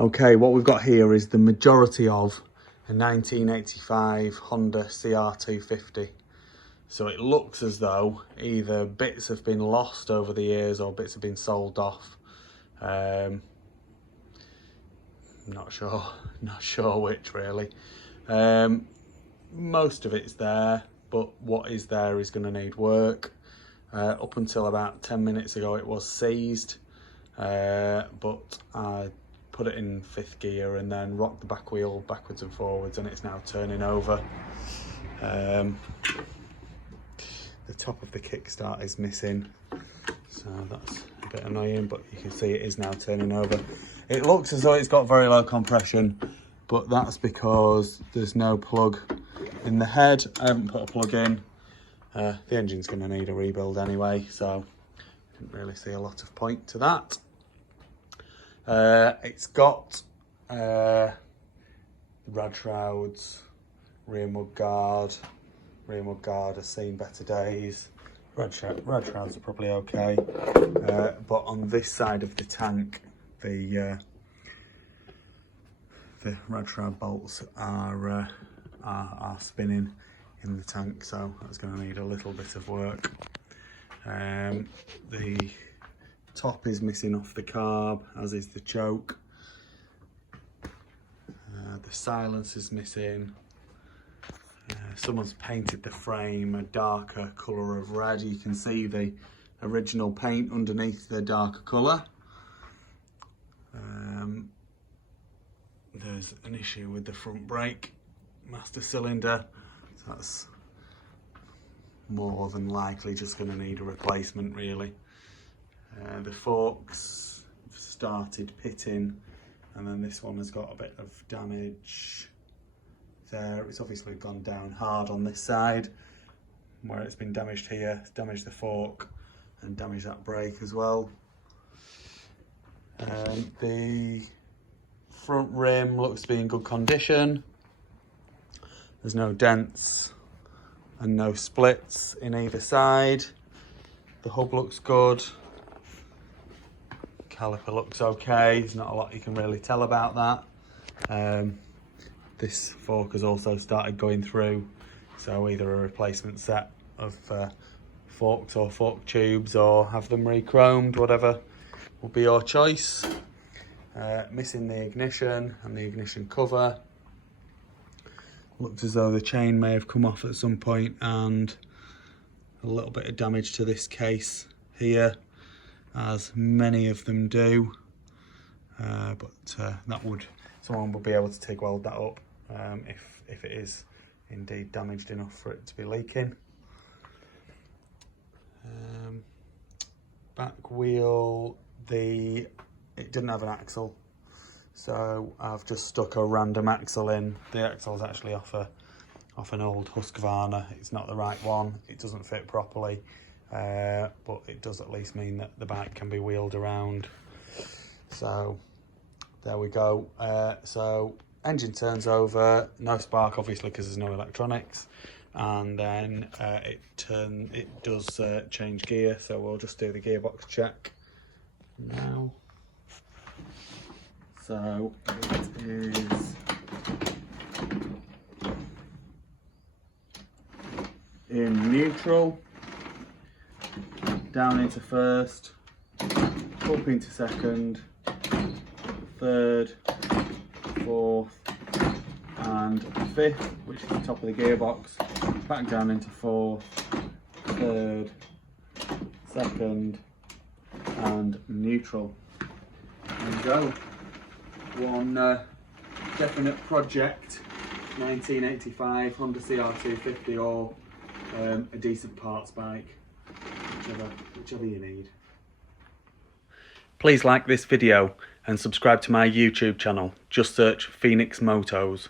Okay, what we've got here is the majority of a 1985 Honda CR250. So it looks as though either bits have been lost over the years or bits have been sold off. Not sure which really. Most of it's there, but what is there is going to need work. Up until about 10 minutes ago it was seized, but I put it in 5th gear and then rocked the back wheel backwards and forwards, and it's now turning over. The top of the kickstart is missing, so that's a bit annoying, but you can see it is now turning over. It looks as though it's got very low compression, but that's because there's no plug in the head. I haven't put a plug in. The engine's going to need a rebuild anyway, so I didn't really see a lot of point to that. It's got rad shrouds, rear mud guard. Rear mud guard has seen better days. Rad shrouds are probably okay, but on this side of the tank, the rad shroud bolts are spinning in the tank, so that's going to need a little bit of work. The top is missing off the carb, as is the choke. The silence is missing. Someone's painted the frame a darker colour of red. You can see the original paint underneath the darker colour. There's an issue with the front brake master cylinder, so that's more than likely just going to need a replacement really. The forks started pitting, and then this one has got a bit of damage there. It's obviously gone down hard on this side where it's been damaged here. It's damaged the fork and damaged that brake as well. The front rim looks to be in good condition. There's no dents and no splits in either side. The hub looks good. Caliper looks okay. There's not a lot you can really tell about that. This fork has also started going through, so either a replacement set of forks or fork tubes, or have them re-chromed, whatever will be your choice. Missing the ignition and the ignition cover. Looks as though the chain may have come off at some point, and a little bit of damage to this case here, as many of them do. Someone would be able to TIG weld that up if it is indeed damaged enough for it to be leaking. Back wheel, it didn't have an axle, so I've just stuck a random axle in. The axle's actually off an old Husqvarna. It's not the right one, it doesn't fit properly, but it does at least mean that the bike can be wheeled around. So there we go. So engine turns over, no spark obviously because there's no electronics, and then it does change gear, so we'll just do the gearbox check now. So it is in neutral, down into first, up into second, third, fourth and fifth, which is the top of the gearbox, back down into fourth, third, second and neutral. There you go. One definite project, 1985 Honda CR250, or a decent parts bike, whichever you need. Please like this video and subscribe to my YouTube channel. Just search Phoenix Motos.